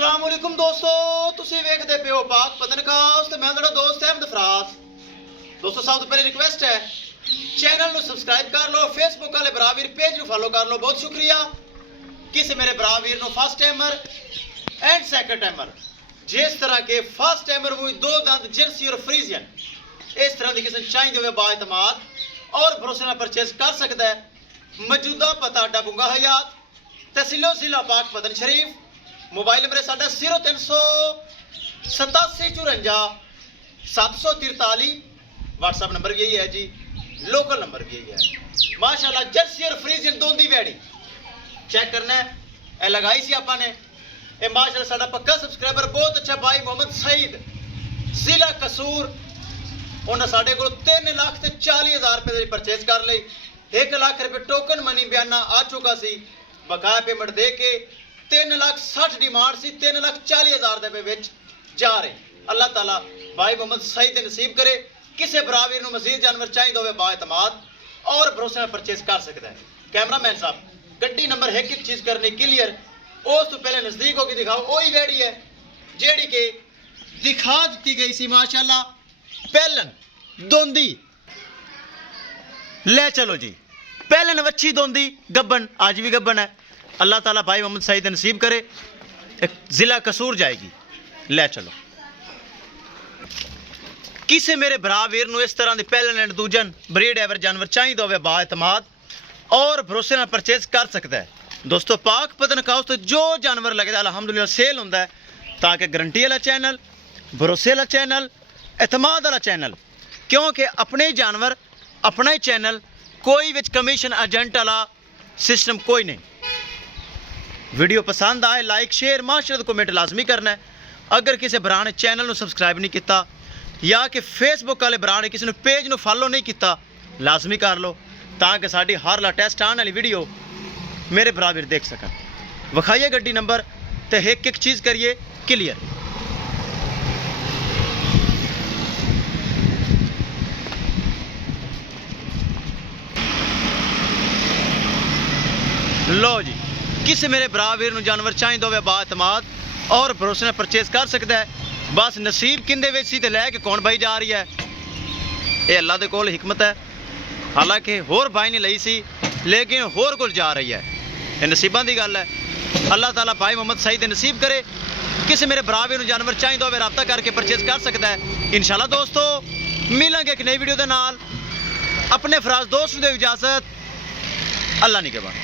अस्सलाम वालेकुम दोस्तों, तुसी वेखदे पियो पाक पतनकास्ट ते मैं तुहाडा दोस्त अहमद फराज। दोस्तों सब तो पहले रिक्वेस्ट है चैनल ਨੂੰ सब्सक्राइब कर लो, फेसबुक वाले बरावीर पेज ਨੂੰ फॉलो कर लो। बहुत शुक्रिया। किसी मेरे बरावीर ਨੂੰ first timer and second timer जिस तरह के फर्स्ट टाइमर वो दो दंद जर्सी और फ्रीजियन इस तरह की किस्म चाहिए हुए बाएतमाद और भरोसे नाल परचेज कर सकता है। मौजूदा पता अड्डा बुंगा हयात, तहसीलो जिला पाक पतन शरीफ। मोबाइल नंबर है साडा 038754 व्हाट्सएप नंबर भी यही है जी, लोकल नंबर भी यही है। माशाल्लाह जर्सी और फ्रीजियन दोंदी वैड़ी चेक करना है, ए लगाई सी आपाने ए माशाल्लाह साडा पक्का सब्सक्राइबर बहुत अच्छा भाई मोहम्मद सईद जिला कसूर, उन्हें साढ़े को 3,40,000 रुपए की परचेज कर ली। 1 लाख रुपए टोकन मनी बयाना आ चुका सी, बकाया पेमेंट दे के 3,60,000 डिमांड सी, 3,40,000 रुपए विच जा रहे। अल्लाह ताला भाई मोहम्मद सईद नसीब करे। किसी बरावीर को मजीद जानवर चाहिए हो बाएतमाद और भरोसे परचेज कर सकता है। कैमरामैन साहब गड्डी नंबर एक एक चीज़ करनी क्लियर, उस तो पहले नज़दीक होकर दिखाओ। वही वेड़ी है जेड़ी के दिखा दी गई सी माशाल्लाह पहलन दोंदी। ले चलो जी, पहलन वच्छी दोंदी गब्बन, आज भी गब्बन है। अल्लाह ताला भाई मोहम्मद सईद नसीब करे। जिला कसूर जाएगी, ले चलो। किसी मेरे भरा वीर नूं इस तरह की पहलन एंड दूजन ब्रीड एवर जानवर चाहिए हो बाएतमाद और भरोसे नाल परचेज कर सकता है। दोस्तों पाक पतनकास्ट तो जो जानवर लगता अलहमदुलिल्लाह सेल होंदा है, ताकि गारंटी वाला चैनल, भरोसे वाला चैनल, एतमाद वाला चैनल, क्योंकि अपने ही जानवर अपना ही चैनल, कोई विच कमीशन एजेंट वाला सिस्टम कोई नहीं। वीडियो पसंद आए लाइक शेयर माशाल्लाह कमेंट लाजमी करना है। अगर किसी भरा ने चैनल को सबसक्राइब नहीं किया या कि फेसबुक वाले भरा ने किसी ने पेज को फॉलो नहीं किया, लाजमी कर लो ताकि साड़ी हर लेटेस्ट आने वाली वीडियो मेरे बराबर देख सकन। विखाइए गड्डी नंबर तो एक एक चीज़ करिए क्लियर। लो जी, किसी मेरे बराबर को जानवर चाहिए हो बाएतमाद और भरोसे नाल परचेज कर सकता है। बस नसीब किंदे विच सी ते लैके कौन भाई जा रही है, ये अल्लाह दे कोल हिकमत है। हालांकि होर भाई ने लई सी लेकिन होर कोल जा रही है, ये नसीबां दी गल है। अल्लाह ताला भाई मोहम्मद सईद नसीब करे। किसी मेरे बराबर को जानवर चाहिए हो रब्ता करके परचेज कर सकता है। इंशाल्लाह दोस्तों मिलेंगे एक नई वीडियो के नाल। अपने फराज दोस्त दे इजाजत, अल्लाह निगहबान।